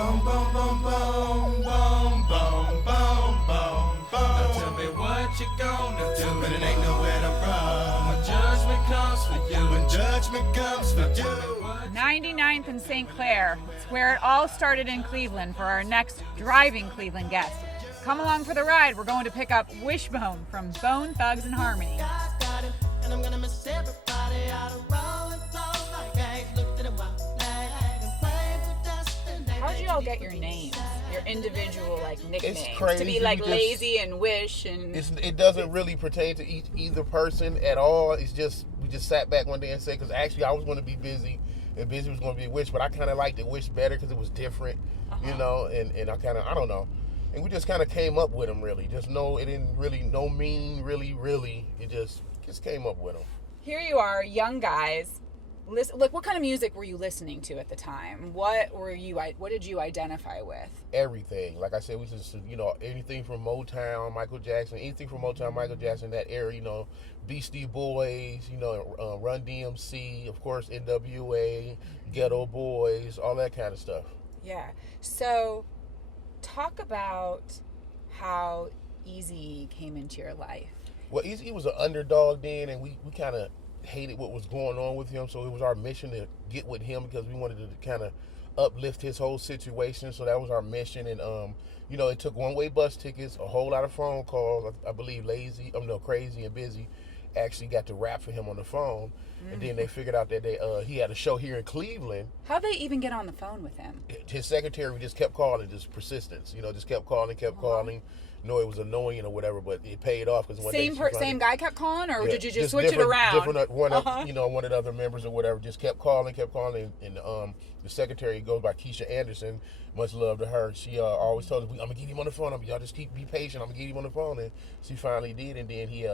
Boom, boom, boom, boom, boom, boom, boom, boom, boom. Now tell me what you gonna do when it ain't nowhere to run. When judgment comes for you. When judgment comes for you. 99th and St. Clair. It's where it all started in Cleveland for our next driving Cleveland guest. Come along for the ride. We're going to pick up Wishbone from Bone Thugs and Harmony. How'd you all get your names? Your individual nicknames? It's crazy. To be Lazy and Wish and... It doesn't really pertain to either person at all. It's just, we just sat back one day and said, because actually I was going to be Busy, and Busy was going to be Wish, but I kind of liked the Wish better because it was different, you know, and I kind of, I don't know. And we just kind of came up with them, really. Just it didn't really, no meaning, really. It just came up with them. Here you are, young guys. Like, what kind of music were you listening to at the time? What did you identify with? Everything. Like I said, we just, anything from Motown, Michael Jackson, that era, Beastie Boys, Run DMC, of course, NWA, Ghetto Boys, all that kind of stuff. Yeah. So, talk about how Eazy came into your life. Well, Eazy was an underdog then, and we kind of hated what was going on with him, so it was our mission to get with him because we wanted to kind of uplift his whole situation. So that was our mission, and it took one-way bus tickets, a whole lot of phone calls. I believe Crazy and Busy actually got to rap for him on the phone, and then they figured out that he had a show here in Cleveland. How'd they even get on the phone with him? His secretary just kept calling, just persistence, just kept calling. It was annoying or whatever, but it paid off because same guy kept calling, or did you just switch it around? One of the other members or whatever just kept calling, and the secretary goes by Keisha Anderson. Much love to her. She always told us, "I'm gonna get him on the phone. Y'all just be patient. I'm gonna get him on the phone," and she finally did. And then he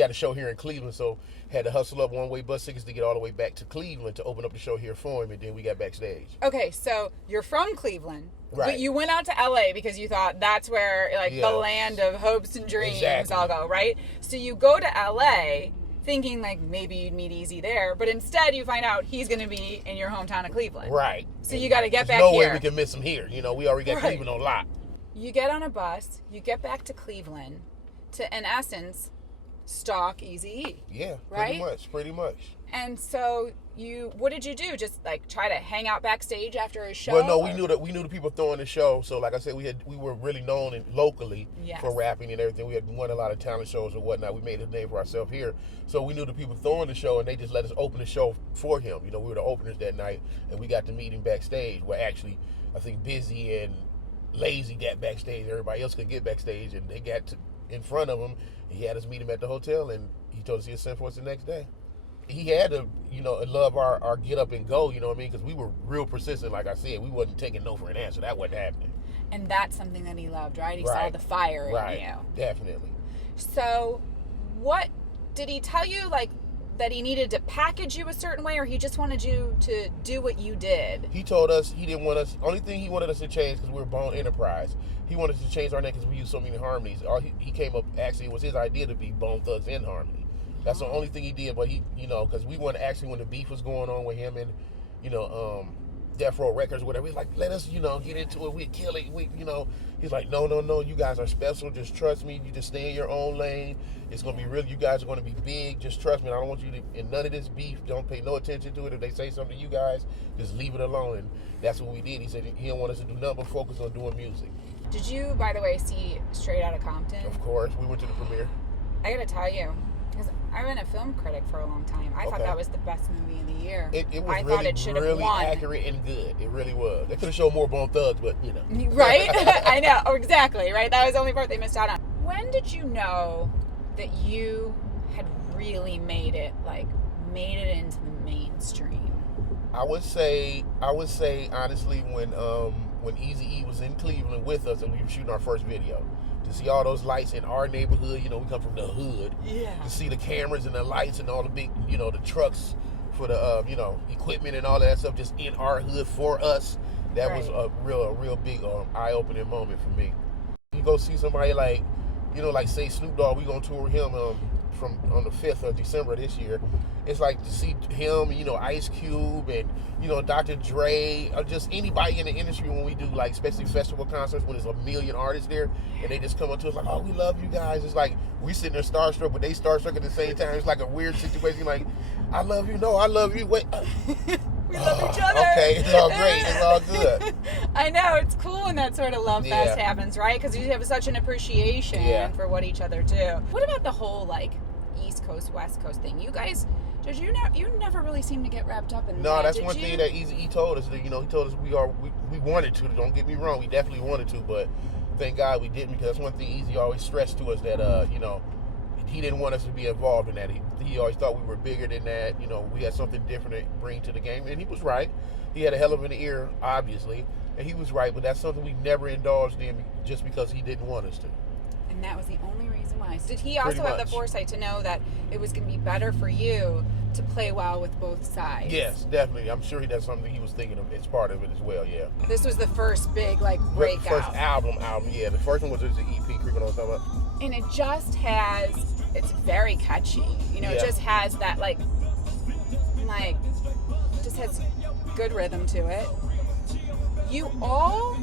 had a show here in Cleveland, so had to hustle up one-way bus tickets to get all the way back to Cleveland to open up the show here for him, and then we got backstage. Okay, so you're from Cleveland. Right. But you went out to LA because you thought that's where the land of hopes and dreams all go, right? So you go to LA thinking maybe you'd meet Eazy there, but instead you find out he's going to be in your hometown of Cleveland. Right. So you got to get back here. here. No way we can miss him here. We already got Cleveland on lock. You get on a bus, you get back to Cleveland to, in essence, stalk Eazy-E. Yeah, right? Pretty much. And so what did you do? Just try to hang out backstage after his show? Well, no, we knew the people throwing the show. So, like I said, we were really known locally for rapping and everything. We had won a lot of talent shows and whatnot. We made a name for ourselves here. So we knew the people throwing the show, and they just let us open the show for him. We were the openers that night, and we got to meet him backstage. Where actually, I think Busy and Lazy got backstage. Everybody else could get backstage, and they got in front of him. He had us meet him at the hotel, and he told us he'd send for us the next day. He had to, love our get up and go, because we were real persistent. Like I said, we wasn't taking no for an answer. That wasn't happening. And that's something that he loved, right? He saw the fire in you. Definitely. So, what did he tell you, that he needed to package you a certain way, or he just wanted you to do what you did? He told us he didn't want us, only thing he wanted us to change, because we were Bone Enterprise, he wanted us to change our name because we use so many harmonies. He came up, actually, it was his idea to be Bone Thugs and Harmony. That's the only thing he did, but he, because we weren't actually, when the beef was going on with him and, Death Row Records or whatever, he's like, let us, get into it, we'd kill it, he's like, no, you guys are special, just trust me, you just stay in your own lane, it's going to be real, you guys are going to be big, just trust me, I don't want you to, in none of this beef, don't pay no attention to it, if they say something to you guys, just leave it alone, and that's what we did. He said he didn't want us to do nothing but focus on doing music. Did you, by the way, see Straight Outta Compton? Of course, we went to the premiere. I gotta tell you, because I've been a film critic for a long time. I thought that was the best movie of the year. It was really accurate and good. It really was. They could have showed more Bone Thugs, but Right? I know. Oh, exactly, right? That was the only part they missed out on. When did you know that you had really made it into the mainstream? I would say honestly when Eazy-E was in Cleveland with us and we were shooting our first video. To see all those lights in our neighborhood, we come from the hood. Yeah. To see the cameras and the lights and all the big, the trucks for the, equipment and all that stuff just in our hood for us. That was a real big eye-opening moment for me. You go see somebody like say Snoop Dogg, we gonna tour him. from on the 5th of December this year. It's like to see him, you know, Ice Cube and, you know, Dr. Dre, or just anybody in the industry when we do, like, especially festival concerts when there's a million artists there and they just come up to us like, oh, we love you guys. It's like we sitting there starstruck, but they starstruck at the same time. It's like a weird situation. Like, I love you. No, I love you. Wait. We love each other. Okay, it's all great. It's all good. I know. It's cool when that sort of love fest happens, right? Because you have such an appreciation for what each other do. What about the whole, like, East Coast, West Coast thing? You guys, you never really seem to get wrapped up in that. No, that's one thing that Eazy-E told us. That, you know, he told us we wanted to. Don't get me wrong. We definitely wanted to, but thank God we didn't, because that's one thing Eazy always stressed to us, that, you know, he didn't want us to be involved in that. He always thought we were bigger than that. You know, we had something different to bring to the game. And he was right. He had a hell of an ear, obviously. And he was right. But that's something we never indulged in just because he didn't want us to. And that was the only reason why. So did he also have the foresight to know that it was going to be better for you to play well with both sides? Yes, definitely. I'm sure that's something he was thinking of. It's part of it as well, yeah. This was the first big, like, breakout. First album, yeah. The first one was just the EP, Creeping on Summer. And it just has, it's very catchy. You know, it just has that, like, just has good rhythm to it. You all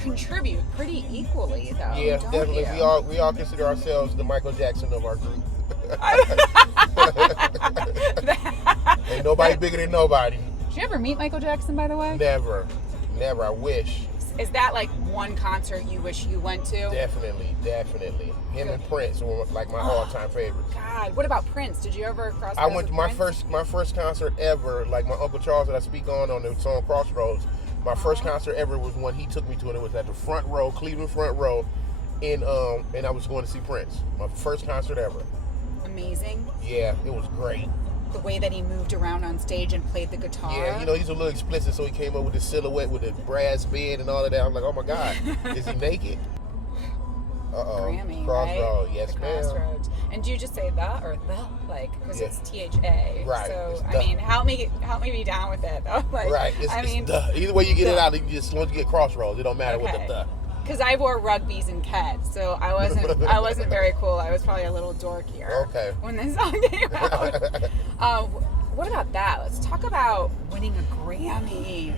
contribute pretty equally, though. Yeah, don't definitely. You? We all consider ourselves the Michael Jackson of our group. Ain't nobody bigger than nobody. Did you ever meet Michael Jackson, by the way? Never. I wish. Is that like one concert you wish you went to? Definitely. Him and Prince were like my all-time favorites. God, what about Prince? Did you ever cross? I went to my first concert ever. Like my Uncle Charles that I speak on the song Crossroads. My first concert ever was when he took me to, and it was at the front row, Cleveland front row, and I was going to see Prince. My first concert ever. Amazing. Yeah, it was great. The way that he moved around on stage and played the guitar. Yeah, you know, he's a little explicit, so he came up with the silhouette with the brass bed and all of that. I'm like, oh my God, is he naked? Grammy, Crossroads, right? yes, the ma'am. Crossroads. And do you just say the or the, like, because it's THA? Right. So I mean, help me be down with it though. Like, right. It's the. Either way you get it out, as long as you get Crossroads, it don't matter what the. Because I wore rugbies and Keds, so I wasn't very cool. I was probably a little dorkier. Okay. When this song came out. What about that? Let's talk about winning a Grammy.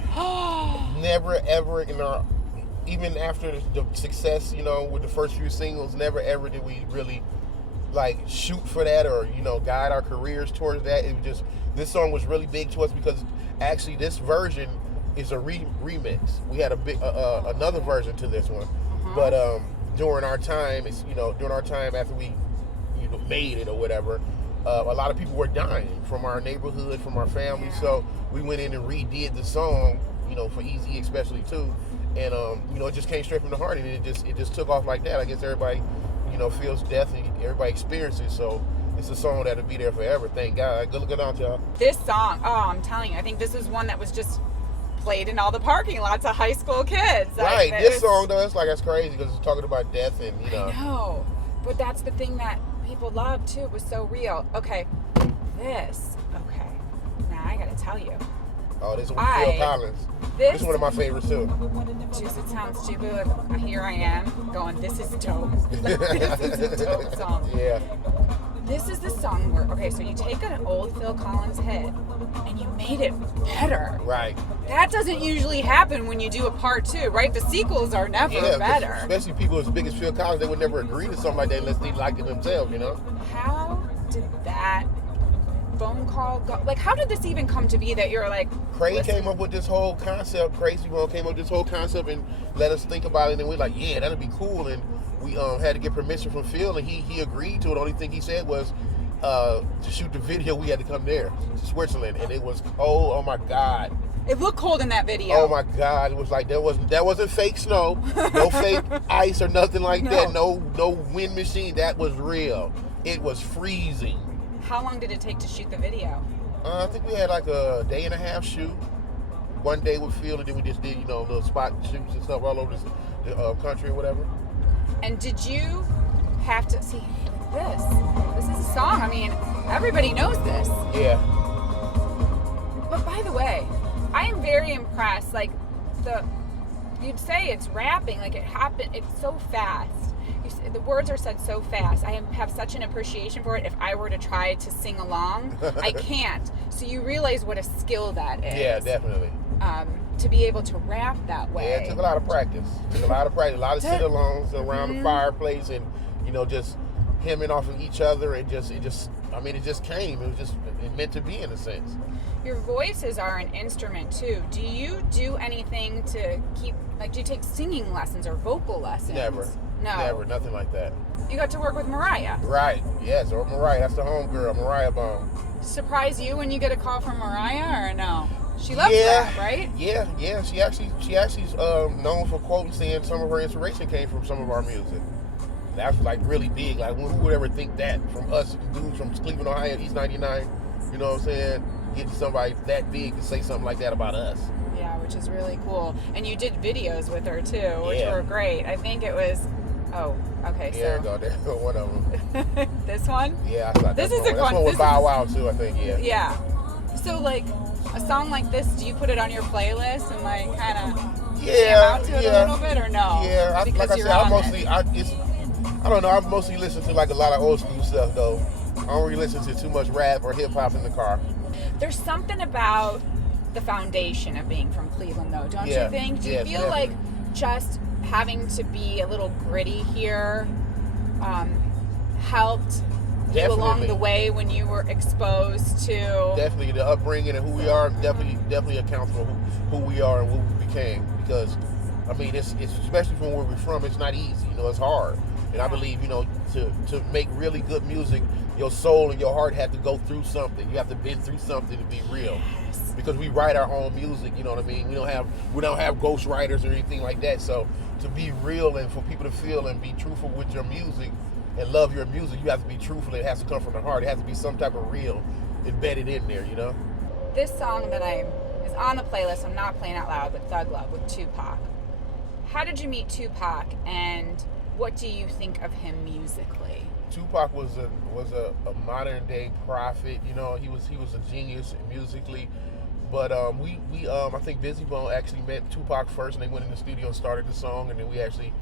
Never ever even after the success, you know, with the first few singles, never ever did we really like shoot for that or, you know, guide our careers towards that. It was just, this song was really big to us because actually this version is a remix. We had a big another version to this one, but during our time after we, you know, made it or whatever, a lot of people were dying from our neighborhood, from our family, so we went in and redid the song, you know, for Eazy especially too, and you know, it just came straight from the heart, and it just took off like that. I guess everybody, you know, feels death and everybody experiences, so it's a song that'll be there forever. Thank God. Good looking out, y'all. This song, I'm telling you, I think this is one that was just played in all the parking lots of high school kids. Right. This song, though, it's like, that's crazy because it's talking about death and, you know. I know. But that's the thing that people love, too. It was so real. Okay. Now, I got to tell you. Oh, this is with Phil Collins. This is one of my favorites, too. Juice It Sounds Stupid. Here I am going, this is dope. Like, this is a dope song. Yeah. This is the song where, okay, so you take an old Phil Collins hit and you made it better. Right. That doesn't usually happen when you do a part two, right? The sequels are never better. Especially people as big as Phil Collins, they would never agree to something like that unless they liked it themselves, you know? How did that phone call go? Like, how did this even come to be that you're like... Craig came up with this whole concept. Crazy One came up with this whole concept and let us think about it, and we're like, yeah, that'd be cool, and we had to get permission from Phil, and he agreed to it. The only thing he said was to shoot the video, we had to come there to Switzerland, and it was cold. Oh my God! It looked cold in that video. Oh my God! It was like that wasn't fake snow, no fake ice or nothing like that. No wind machine. That was real. It was freezing. How long did it take to shoot the video? I think we had like a day and a half shoot. One day with Phil, and then we just did, you know, little spot shoots and stuff all over the country or whatever. And did you have to see this? This is a song. I mean, everybody knows this. Yeah. But by the way, I am very impressed. Like, you'd say it's rapping, like it happened. It's so fast. the words are said so fast. I have such an appreciation for it. If I were to try to sing along, I can't. So you realize what a skill that is. Yeah, definitely. To be able to rap that way. Yeah, it took a lot of practice. A lot of sit-alongs around the fireplace, and just hemming off of each other, and it just came. It was just meant to be, in a sense. Your voices are an instrument too. Do you do anything to keep, like, do you take singing lessons or vocal lessons? Never. No. Never, nothing like that. You got to work with Mariah. Right, yes, or Mariah, that's the homegirl, Mariah Bone. Surprise you when you get a call from Mariah, or no? She loves rap, right? Yeah. She actually's known for quoting, saying some of her inspiration came from some of our music. That was like really big. Like, who would ever think that from us dudes from Cleveland, Ohio, East 99? You know what I'm saying? Getting somebody that big to say something like that about us. Yeah, which is really cool. And you did videos with her too, which were great. I think it was. Oh, okay. Yeah, so there go one of them. This one? Yeah, I thought this is a one. This one with Bow Wow too, I think. Yeah. Yeah. So like, a song like this, do you put it on your playlist and like kind of jam out to it a little bit, or no? Yeah, like I said, I don't know. I mostly listen to like a lot of old school stuff though. I don't really listen to too much rap or hip hop in the car. There's something about the foundation of being from Cleveland, though, don't you think? Do you feel like just having to be a little gritty here helped you along the way when you were exposed to? Definitely, the upbringing and who we are definitely accounts for who we are and what we became. Because, I mean, it's especially from where we're from, it's not easy. It's hard. And I believe, to make really good music, your soul and your heart have to go through something. You have to been through something to be real. Yes. Because we write our own music, you know what I mean? We don't have ghost writers or anything like that. So to be real and for people to feel and be truthful with your music and love your music, you have to be truthful. It has to come from the heart. It has to be some type of real embedded in there, This song that is on the playlist, I'm not playing out loud, but Thug Love with Tupac. How did you meet Tupac, and what do you think of him musically? Tupac was a modern day prophet. He was a genius musically. But I think Bizzy Bone actually met Tupac first, and they went in the studio and started the song, and then we actually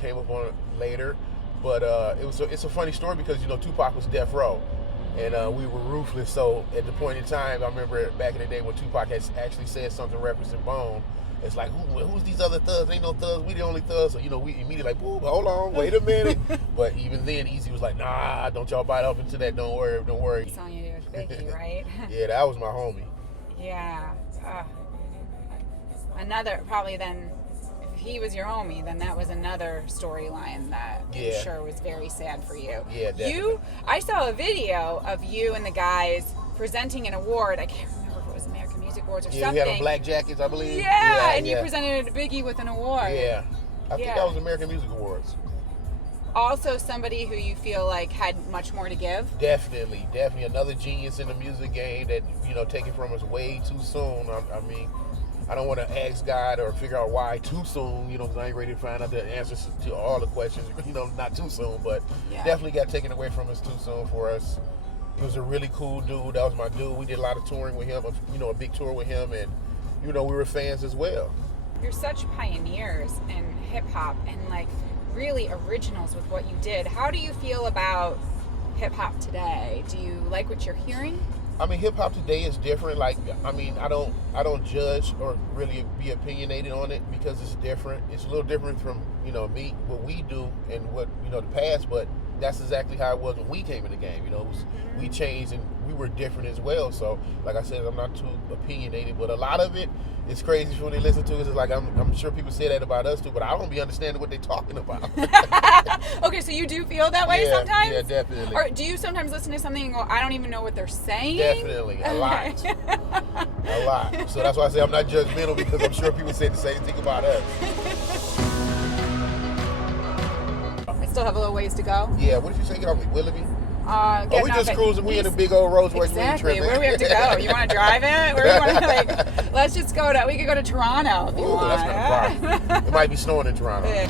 came up on it later. But it's a funny story because Tupac was death row, and we were ruthless. So at the point in time, I remember back in the day when Tupac had actually said something referencing Bone. It's like, who's these other thugs? Ain't no thugs. We the only thugs. So, we immediately like, hold on, wait a minute. But even then, Easy was like, nah, don't y'all bite off into that. Don't worry. He's on you with Biggie, right? Yeah, that was my homie. Yeah. Another, probably then, if he was your homie, then that was another storyline that I'm sure was very sad for you. Yeah, definitely. I saw a video of you and the guys presenting an award. I can't remember if it was American Music Awards or something. Yeah, we had on black jackets, I believe. Yeah, and you presented Biggie with an award. Yeah. I think that was American Music Awards. Also somebody who you feel like had much more to give? Definitely another genius in the music game that, taken from us way too soon. I mean, I don't want to ask God or figure out why too soon, because I ain't ready to find out the answers to all the questions, not too soon, but definitely got taken away from us too soon for us. He was a really cool dude. That was my dude. We did a lot of touring with him, a big tour with him, and, we were fans as well. You're such pioneers in hip-hop and, really originals with what you did. How do you feel about hip-hop today? Do you like what you're hearing? I mean, hip-hop today is different. I don't judge or really be opinionated on it because it's different. It's a little different from, what we do and what, the past, but that's exactly how it was when we came in the game. We changed and we were different as well. So, like I said, I'm not too opinionated, but a lot of it is crazy when they listen to it. It's like, I'm sure people say that about us too, but I don't be understanding what they're talking about. Okay, so you do feel that way sometimes? Yeah, definitely. Or do you sometimes listen to something and go, I don't even know what they're saying? Definitely, a lot. A lot. So that's why I say I'm not judgmental, because I'm sure people say the same thing about us. I still have a little ways to go. Yeah, what did you say? Get off me, Willoughby? We just cruising. We in the big old Rolls Royce. Exactly. Where do we have to go? You want to drive it? Where do you want to, let's just go to, we could go to Toronto if you want. That's kind of far. It might be snowing in Toronto. Yeah.